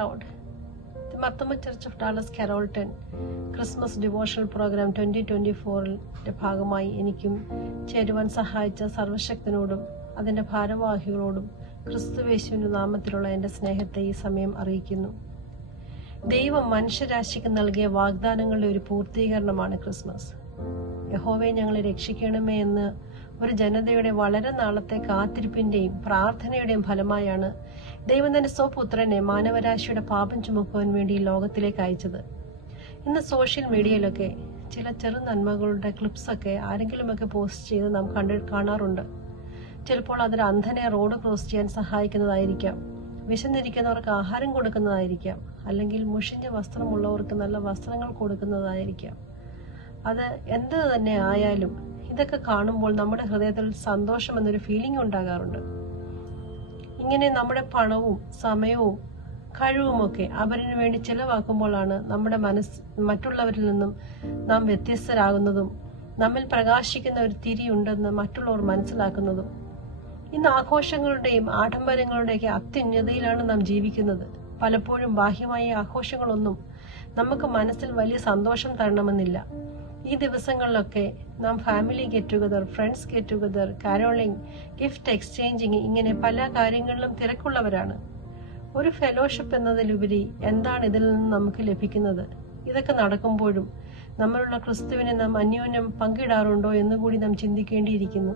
Lord. The Martha Church of Dallas Carrollton Christmas devotional program 2024 ഭാഗമായി എനിക്കും ചേരുവാൻ സഹായിച്ച സർവശക്തനോടും അതിൻ്റെ ഭാരവാഹികളോടും ക്രിസ്തുവേശുവിൻ്റെ നാമത്തിലുള്ള എൻ്റെ സ്നേഹത്തെ ഈ സമയം അറിയിക്കുന്നു. ദൈവം മനുഷ്യരാശിക്ക് നൽകിയ വാഗ്ദാനങ്ങളുടെ ഒരു പൂർത്തീകരണമാണ് ക്രിസ്മസ്. യഹോവേ ഞങ്ങളെ രക്ഷിക്കണമേ എന്ന് ഒരു ജനതയുടെ വളരെ നാളത്തെ കാത്തിരിപ്പിന്റെയും പ്രാർത്ഥനയുടെയും ഫലമായാണ് ദൈവം തന്റെ സ്വപുത്രനെ മാനവരാശിയുടെ പാപം ചുമക്കുവാൻ വേണ്ടി ലോകത്തിലേക്ക് അയച്ചത്. ഇന്ന് സോഷ്യൽ മീഡിയയിലൊക്കെ ചില ചെറു നന്മകളുടെ ക്ലിപ്സൊക്കെ ആരെങ്കിലുമൊക്കെ പോസ്റ്റ് ചെയ്ത് നാം കാണാറുണ്ട്. ചിലപ്പോൾ അതൊരു അന്ധനെ റോഡ് ക്രോസ് ചെയ്യാൻ സഹായിക്കുന്നതായിരിക്കാം, വിശന്നിരിക്കുന്നവർക്ക് ആഹാരം കൊടുക്കുന്നതായിരിക്കാം, അല്ലെങ്കിൽ മുഷിഞ്ഞ വസ്ത്രമുള്ളവർക്ക് നല്ല വസ്ത്രങ്ങൾ കൊടുക്കുന്നതായിരിക്കാം. അത് എന്ത് തന്നെ ആയാലും ഇതൊക്കെ കാണുമ്പോൾ നമ്മുടെ ഹൃദയത്തിൽ സന്തോഷം എന്നൊരു ഫീലിംഗ് ഉണ്ടാകാറുണ്ട്. ഇങ്ങനെ നമ്മുടെ പണവും സമയവും കഴിവുമൊക്കെ അവരിന് വേണ്ടി ചിലവാക്കുമ്പോഴാണ് നമ്മുടെ മറ്റുള്ളവരിൽ നിന്നും നാം വ്യത്യസ്തരാകുന്നതും നമ്മിൽ പ്രകാശിക്കുന്ന ഒരു തിരിയുണ്ടെന്ന് മറ്റുള്ളവർ മനസ്സിലാക്കുന്നതും. ഇന്ന് ആഘോഷങ്ങളുടെയും ആഡംബരങ്ങളുടെയൊക്കെ അത്യുന്നതയിലാണ് നാം ജീവിക്കുന്നത്. പലപ്പോഴും ബാഹ്യമായ ആഘോഷങ്ങളൊന്നും നമുക്ക് മനസ്സിൽ വലിയ സന്തോഷം തരണമെന്നില്ല. ഈ ദിവസങ്ങളിലൊക്കെ നാം family get together, friends get together, carolling, gift exchanging, ഇങ്ങനെ പല കാര്യങ്ങളിലും തിരക്കുള്ളവരാണ്. ഒരു ഫെലോഷിപ്പ് എന്നതിലുപരി എന്താണ് ഇതിൽ നിന്ന് നമുക്ക് ലഭിക്കുന്നത്? ഇതൊക്കെ നടക്കുമ്പോഴും നമ്മളുള്ള ക്രിസ്തുവിനെ നാം അന്യോന്യം പങ്കിടാറുണ്ടോ എന്നുകൂടി നാം ചിന്തിക്കേണ്ടിയിരിക്കുന്നു.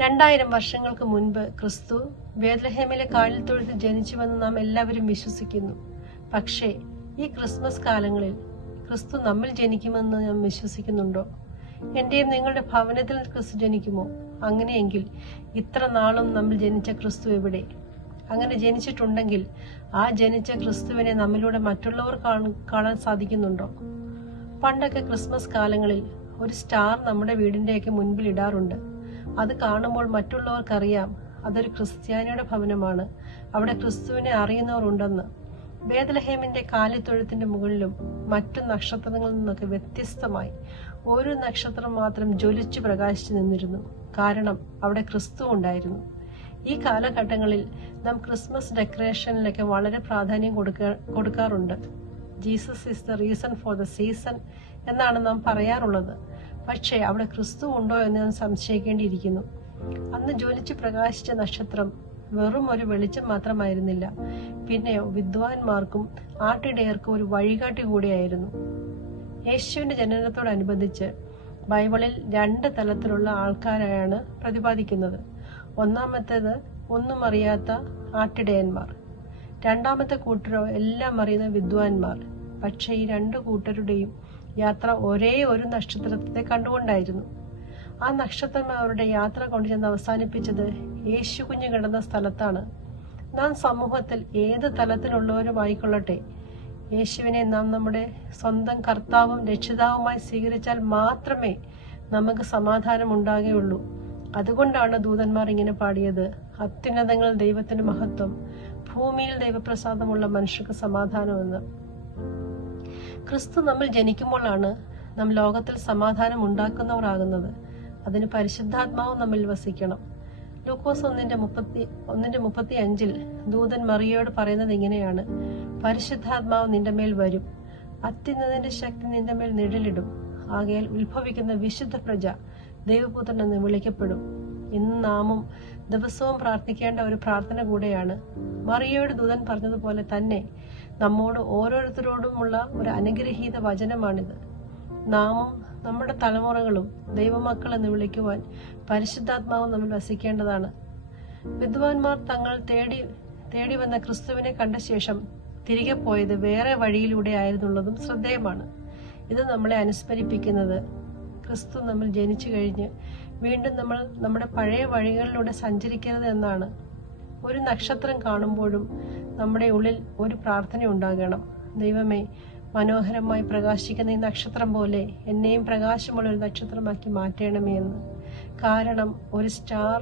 2000 വർഷങ്ങൾക്ക് മുൻപ് ക്രിസ്തു ബേത്ലഹേമിലെ കാലിൽ തൊഴുത്തിൽ ജനിച്ചുവെന്ന് നാം എല്ലാവരും വിശ്വസിക്കുന്നു. പക്ഷേ ഈ ക്രിസ്മസ് കാലങ്ങളിൽ ക്രിസ്തു നമ്മിൽ ജനിക്കുമെന്ന് നാം വിശ്വസിക്കുന്നുണ്ടോ? എന്റെയും നിങ്ങളുടെ ഭവനത്തിൽ ക്രിസ്തു ജനിക്കുമോ? അങ്ങനെയെങ്കിൽ ഇത്ര നാളും നമ്മൾ ജനിച്ച ക്രിസ്തു എവിടെ? അങ്ങനെ ജനിച്ചിട്ടുണ്ടെങ്കിൽ ആ ജനിച്ച ക്രിസ്തുവിനെ നമ്മിലൂടെ മറ്റുള്ളവർ കാണാൻ സാധിക്കുന്നുണ്ടോ? പണ്ടൊക്കെ ക്രിസ്മസ് കാലങ്ങളിൽ ഒരു സ്റ്റാർ നമ്മുടെ വീടിന്റെയൊക്കെ മുൻപിൽ ഇടാറുണ്ട്. അത് കാണുമ്പോൾ മറ്റുള്ളവർക്കറിയാം അതൊരു ക്രിസ്ത്യാനിയുടെ ഭവനമാണ്, അവിടെ ക്രിസ്തുവിനെ അറിയുന്നവർ ഉണ്ടെന്ന്. ബേത്ലഹേമിന്റെ കാലിത്തൊഴുത്തിന്റെ മുകളിലും മറ്റു നക്ഷത്രങ്ങളിൽ നിന്നൊക്കെ വ്യത്യസ്തമായി ഒരു നക്ഷത്രം മാത്രം ജ്വലിച്ചു പ്രകാശിച്ചു നിന്നിരുന്നു. കാരണം അവിടെ ക്രിസ്തു ഉണ്ടായിരുന്നു. ഈ കാലഘട്ടങ്ങളിൽ നാം ക്രിസ്മസ് ഡെക്കറേഷനിലൊക്കെ വളരെ പ്രാധാന്യം കൊടുക്കാറുണ്ട്. Jesus is the reason for the season എന്നാണ് നാം പറയാറുള്ളത്. പക്ഷേ അവിടെ ക്രിസ്തു ഉണ്ടോ എന്ന് നാം സംശയിക്കേണ്ടിയിരിക്കുന്നു. അന്ന് ജ്വലിച്ചു പ്രകാശിച്ച നക്ഷത്രം വെറും ഒരു വെളിച്ചം മാത്രമായിരുന്നില്ല, പിന്നെയോ വിദ്വാൻമാർക്കും ആട്ടിടയർക്കും ഒരു വഴികാട്ടി കൂടിയായിരുന്നു. യേശുവിന്റെ ജനനത്തോടനുബന്ധിച്ച് ബൈബിളിൽ 2 തലത്തിലുള്ള ആൾക്കാരായാണ് പ്രതിപാദിക്കുന്നത്. ഒന്നാമത്തേത് ഒന്നും അറിയാത്ത ആട്ടിടയന്മാർ, രണ്ടാമത്തെ കൂട്ടരോ എല്ലാം അറിയുന്ന വിദ്വാൻമാർ. പക്ഷേ ഈ 2 കൂട്ടരുടെയും യാത്ര ഒരേ ഒരു നക്ഷത്രത്തെ കണ്ടുകൊണ്ടായിരുന്നു. ആ നക്ഷത്രം അവരുടെ യാത്ര കൊണ്ടുചെന്ന് അവസാനിപ്പിച്ചത് യേശു കുഞ്ഞ് കിടന്ന സ്ഥലത്താണ്. നാം സമൂഹത്തിൽ ഏത് തലത്തിലുള്ളവരുമായിക്കൊള്ളട്ടെ, യേശുവിനെ നാം നമ്മുടെ സ്വന്തം കർത്താവും രക്ഷിതാവുമായി സ്വീകരിച്ചാൽ മാത്രമേ നമുക്ക് സമാധാനം ഉണ്ടാകുകയുള്ളൂ. അതുകൊണ്ടാണ് ദൂതന്മാർ ഇങ്ങനെ പാടിയത്: അത്യുന്നതങ്ങളിൽ ദൈവത്തിന് മഹത്വം, ഭൂമിയിൽ ദൈവപ്രസാദമുള്ള മനുഷ്യർക്ക് സമാധാനമെന്ന്. ക്രിസ്തു നമ്മൾ ജനിക്കുമ്പോഴാണ് നാം ലോകത്തിൽ സമാധാനം ഉണ്ടാക്കുന്നവരാകുന്നത്. അതിന് പരിശുദ്ധാത്മാവ് നമ്മിൽ വസിക്കണം. ലൂക്കോസ് 1:35 ദൂതൻ മറിയയോട് പറയുന്നത് ഇങ്ങനെയാണ്: പരിശുദ്ധാത്മാവ് നിന്റെ മേൽ വരും, അത്യുന്നതന്റെ ശക്തി നിന്റെ മേൽ നിഴലിടും, ആകയാൽ ഉത്ഭവിക്കുന്ന വിശുദ്ധ പ്രജ ദൈവപുത്രൻ എന്ന് വിളിക്കപ്പെടും. ഇന്ന് നാമും ദിവസവും പ്രാർത്ഥിക്കേണ്ട ഒരു പ്രാർത്ഥന കൂടെയാണ്. മറിയയോട് ദൂതൻ പറഞ്ഞതുപോലെ തന്നെ നമ്മോട് ഓരോരുത്തരോടുമുള്ള ഒരു അനുഗ്രഹീത വചനമാണിത്. നാമും നമ്മുടെ തലമുറകളും ദൈവമക്കൾ എന്ന് വിളിക്കുവാൻ പരിശുദ്ധാത്മാവ് നമ്മൾ വസിക്കേണ്ടതാണ്. വിദ്വാൻമാർ തങ്ങൾ തേടി വന്ന ക്രിസ്തുവിനെ കണ്ട ശേഷം തിരികെ പോയത് വേറെ വഴിയിലൂടെ ആയിരുന്നുള്ളതും ശ്രദ്ധേയമാണ്. ഇത് നമ്മളെ അനുസ്മരിപ്പിക്കുന്നത് ക്രിസ്തു നമ്മൾ ജനിച്ചു കഴിഞ്ഞ് വീണ്ടും നമ്മൾ നമ്മുടെ പഴയ വഴികളിലൂടെ സഞ്ചരിക്കരുത് എന്നാണ്. ഒരു നക്ഷത്രം കാണുമ്പോഴും നമ്മുടെ ഉള്ളിൽ ഒരു പ്രാർത്ഥന ഉണ്ടാകണം: ദൈവമേ, മനോഹരമായി പ്രകാശിക്കുന്ന ഈ നക്ഷത്രം പോലെ എന്നെയും പ്രകാശമുള്ള ഒരു നക്ഷത്രമാക്കി മാറ്റണമേ എന്ന്. കാരണം ഒരു സ്റ്റാർ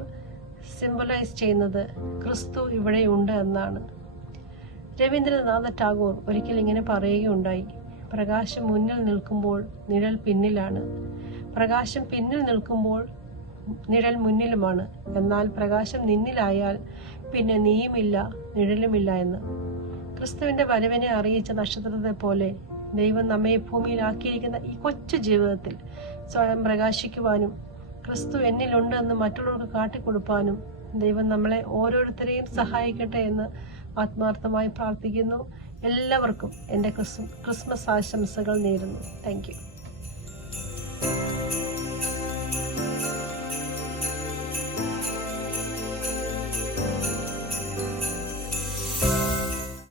സിംബലൈസ് ചെയ്യുന്നത് ക്രിസ്തു ഇവിടെയുണ്ട് എന്നാണ്. രവീന്ദ്രനാഥ ടാഗോർ ഒരിക്കൽ ഇങ്ങനെ പറയുകയുണ്ടായി: പ്രകാശം മുന്നിൽ നിൽക്കുമ്പോൾ നിഴൽ പിന്നിലാണ്, പ്രകാശം പിന്നിൽ നിൽക്കുമ്പോൾ നിഴൽ മുന്നിലുമാണ്. എന്നാൽ പ്രകാശം നിന്നിലായാൽ പിന്നെ നീയുമില്ല, നിഴലുമില്ല എന്ന്. ക്രിസ്തുവിന്റെ വരവിനെ അറിയിച്ച നക്ഷത്രത്തെ പോലെ ദൈവം നമ്മെ ഭൂമിയിലാക്കിയിരിക്കുന്ന ഈ കൊച്ചു ജീവിതത്തിൽ സ്വയം പ്രകാശിക്കുവാനും ക്രിസ്തു എന്നിലുണ്ട് എന്ന് മറ്റുള്ളവർക്ക് കാട്ടിക്കൊടുപ്പാനും ദൈവം നമ്മളെ ഓരോരുത്തരെയും സഹായിക്കട്ടെ എന്ന് ആത്മാർത്ഥമായി പ്രാർത്ഥിക്കുന്നു. എല്ലാവർക്കും എൻ്റെ ക്രിസ്മസ് ആശംസകൾ നേരുന്നു. Thank you.